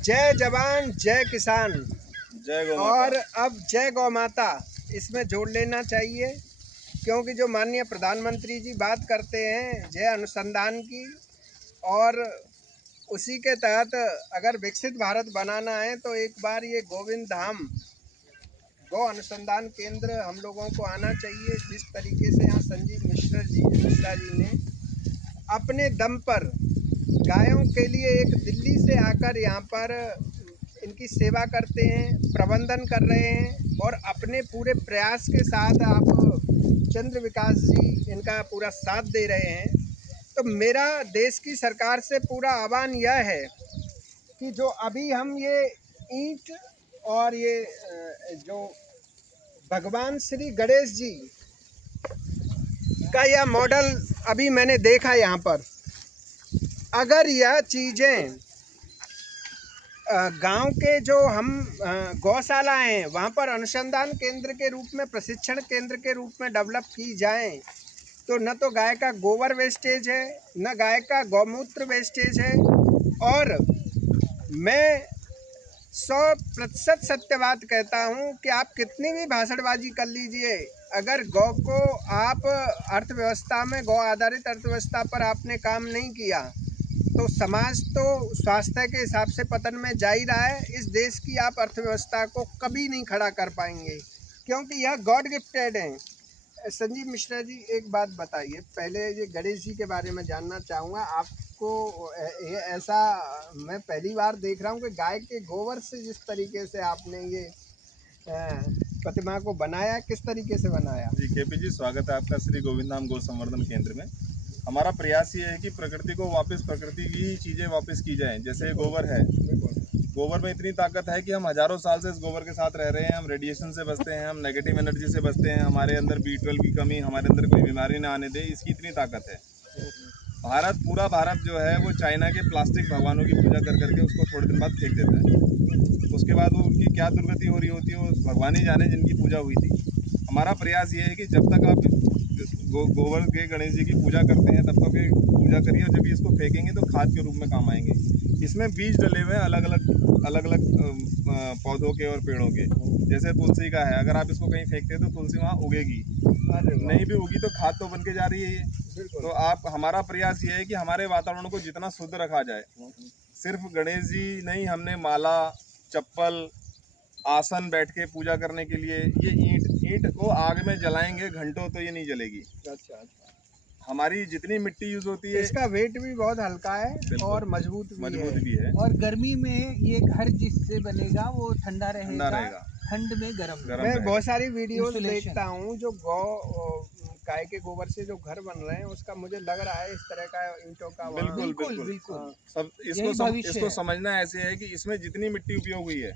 जय जवान जय किसान जय गौ माता। और अब जय गौ माता इसमें जोड़ लेना चाहिए, क्योंकि जो माननीय प्रधानमंत्री जी बात करते हैं जय अनुसंधान की, और उसी के तहत अगर विकसित भारत बनाना है तो एक बार ये गोविंद धाम गौ अनुसंधान केंद्र हम लोगों को आना चाहिए। जिस तरीके से यहाँ संजीव मिश्रा जी ने अपने दम पर गायों के लिए एक दिल्ली से आकर यहाँ पर इनकी सेवा करते हैं, प्रबंधन कर रहे हैं, और अपने पूरे प्रयास के साथ आप चंद्र विकास जी इनका पूरा साथ दे रहे हैं। तो मेरा देश की सरकार से पूरा आह्वान यह है कि जो अभी हम ये ईंट और ये जो भगवान श्री गणेश जी का यह मॉडल अभी मैंने देखा यहाँ पर, अगर यह चीज़ें गांव के जो हम गौशाला हैं वहाँ पर अनुसंधान केंद्र के रूप में, प्रशिक्षण केंद्र के रूप में डेवलप की जाएं, तो न तो गाय का गोबर वेस्टेज है, न गाय का गौमूत्र वेस्टेज है। और मैं 100% सत्य बात कहता हूँ कि आप कितनी भी भाषणबाजी कर लीजिए, अगर गौ को आप अर्थव्यवस्था में, गौ आधारित अर्थव्यवस्था पर आपने काम नहीं किया तो समाज तो स्वास्थ्य के हिसाब से पतन में जा ही रहा है। इस देश की आप अर्थव्यवस्था को कभी नहीं खड़ा कर पाएंगे, क्योंकि यह गॉड गिफ्टेड है। संजीव मिश्रा जी, एक बात बताइए, पहले ये गणेश जी के बारे में जानना चाहूँगा आपको। ये ऐसा मैं पहली बार देख रहा हूँ कि गाय के गोबर से जिस तरीके से आपने ये प्रतिमा को बनाया, किस तरीके से बनाया? जी केपी जी, स्वागत है आपका श्री गोविंद धाम गौ संवर्धन केंद्र में। हमारा प्रयास ये है कि प्रकृति को वापस, प्रकृति की ही चीज़ें वापस की जाएं। जैसे गोबर है, गोबर में इतनी ताकत है कि हम हजारों साल से इस गोबर के साथ रह रहे हैं। हम रेडिएशन से बचते हैं, हम नेगेटिव एनर्जी से बचते हैं, हमारे अंदर B12 की कमी, हमारे अंदर कोई बीमारी ना आने दे, इसकी इतनी ताकत है। पूरा भारत जो है वो चाइना के प्लास्टिक भगवानों की पूजा कर करके उसको थोड़े दिन बाद फेंक देता है। उसके बाद वो उनकी क्या दुर्गति हो रही होती है वो भगवान ही जाने, जिनकी पूजा हुई थी। हमारा प्रयास ये है कि जब तक आप गोबर के गणेश जी की पूजा करते हैं तब तक ये पूजा करिए, और जब इसको फेंकेंगे तो खाद के रूप में काम आएंगे। इसमें बीज डले हुए हैं अलग अलग पौधों के और पेड़ों के। जैसे तुलसी का है, अगर आप इसको कहीं फेंकते हैं तो तुलसी वहाँ उगेगी, नहीं भी उगी तो खाद तो बन के जा रही है ये। तो आप, हमारा प्रयास ये है कि हमारे वातावरण को जितना शुद्ध रखा जाए। सिर्फ गणेश जी नहीं, हमने माला, चप्पल, आसन बैठ के पूजा करने के लिए, ये ईंट को आग में जलाएंगे घंटों तो ये नहीं जलेगी। अच्छा। हमारी जितनी मिट्टी यूज होती है, इसका वेट भी बहुत हल्का है और मजबूत भी है। और गर्मी में ये घर जिससे बनेगा वो ठंडा रहेगा, ठंड में गर्म मैं रहेगा। बहुत सारी वीडियोस देखता हूँ जो गाय के गोबर से जो घर बन रहे हैं, उसका मुझे लग रहा है इस तरह का ईंटों का बिल्कुल। सब इसको समझना ऐसे है कि इसमें जितनी मिट्टी उपयोग हुई है,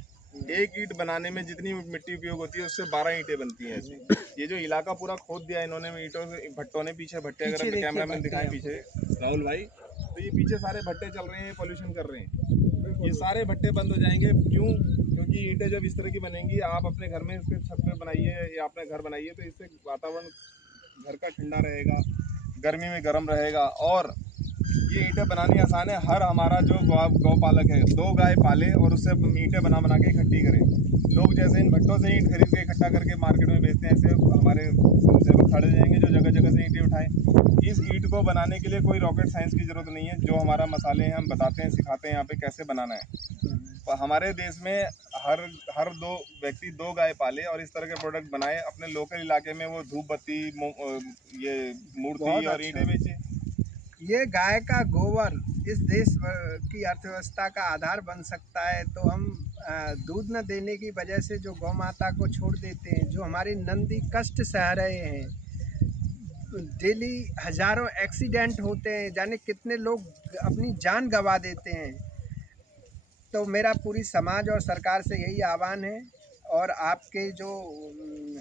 एक ईंट बनाने में जितनी मिट्टी उपयोग होती है उससे 12 ईंटें बनती हैं ऐसे। ये जो इलाका पूरा खोद दिया इन्होंने ईंटों से, भट्टों ने, पीछे भट्टे, अगर कैमरा मैन दिखाएं पीछे राहुल भाई, तो ये पीछे सारे भट्टे चल रहे हैं, पोल्यूशन कर रहे हैं। ये सारे भट्टे बंद हो जाएंगे। क्यों? क्योंकि ईंटें जब इस तरह की बनेंगी, आप अपने घर में इसके छत पे बनाइए या अपने घर बनाइए, तो इससे वातावरण घर का ठंडा रहेगा, गर्मी में गर्म रहेगा। और ये ईंटें बनानी आसान है। हर हमारा जो गौपालक है 2 गाय पाले और उससे ईंटें बना के इकट्ठी करें। लोग जैसे इन भट्टों से ईंट खरीद के इकट्ठा करके मार्केट में बेचते हैं, ऐसे हमारे सेवक खड़े जाएंगे जो जगह जगह से ईंटें उठाएं। इस ईंट को बनाने के लिए कोई रॉकेट साइंस की जरूरत नहीं है। जो हमारा मसाले हैं हम बताते हैं, सिखाते हैं यहाँ पे कैसे बनाना है। हमारे देश में हर 2 व्यक्ति 2 गाय पाले और इस तरह के प्रोडक्ट बनाए, अपने लोकल इलाके में वो धूप बत्ती, ये मूर्ति और ईंटें बेचे। ये गाय का गोबर इस देश की अर्थव्यवस्था का आधार बन सकता है। तो हम दूध न देने की वजह से जो गौ माता को छोड़ देते हैं, जो हमारे नंदी कष्ट सह रहे हैं, डेली हजारों एक्सीडेंट होते हैं, जाने कितने लोग अपनी जान गंवा देते हैं। तो मेरा पूरी समाज और सरकार से यही आह्वान है, और आपके जो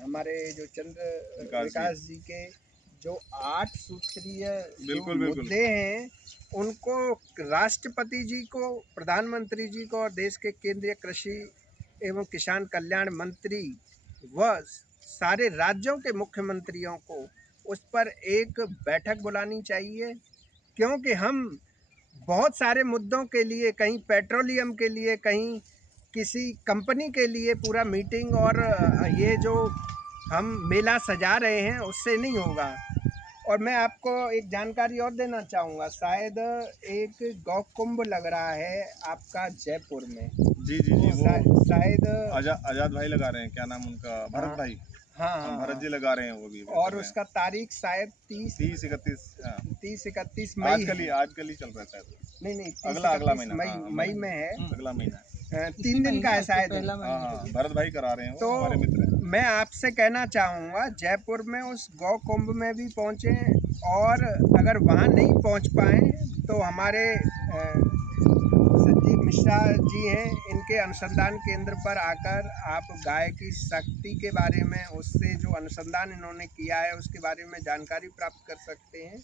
हमारे जो चंद्र विकास जी के जो 8 सूत्रीय जो मुद्दे हैं, उनको राष्ट्रपति जी को, प्रधानमंत्री जी को और देश के केंद्रीय कृषि एवं किसान कल्याण मंत्री व सारे राज्यों के मुख्यमंत्रियों को उस पर एक बैठक बुलानी चाहिए, क्योंकि हम बहुत सारे मुद्दों के लिए, कहीं पेट्रोलियम के लिए, कहीं किसी कंपनी के लिए पूरा मीटिंग और ये जो हम मेला सजा रहे हैं उससे नहीं होगा। और मैं आपको एक जानकारी और देना चाहूँगा, शायद एक गौ कुंभ लग रहा है आपका जयपुर में। जी जी जी, वो शायद आजाद भाई लगा रहे हैं, क्या नाम उनका, भरत भाई। हाँ हाँ, हाँ भरत हाँ। जी लगा रहे हैं, वो भी और कर रहे हैं। उसका तारीख शायद 30-31, हाँ, 30-31 मई है। आजकल ही चल रहा है शायद। नहीं, अगला 30-31 महीना, मई हाँ, मई में है। अगला महीना है। 3 दिन का है शायद। पहला हाँ महीना हाँ, भरत भाई करा रहे हैं, तो वो हमारे मित्र हैं। मैं आपसे कहना चाहूँगा, जयपुर में उस गौ कुंभ में भी पहुँचें, और अगर वहाँ नहीं पहुँच पाएँ तो हमारे संजीव मिश्रा जी हैं, इनके अनुसंधान केंद्र पर आकर आप गाय की शक्ति के बारे में, उससे जो अनुसंधान इन्होंने किया है उसके बारे में जानकारी प्राप्त कर सकते हैं।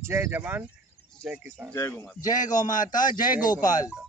जय जवान, जय किसान, जय गौ माता। जय गौ माता, जय जय गौ गोपाल। माता।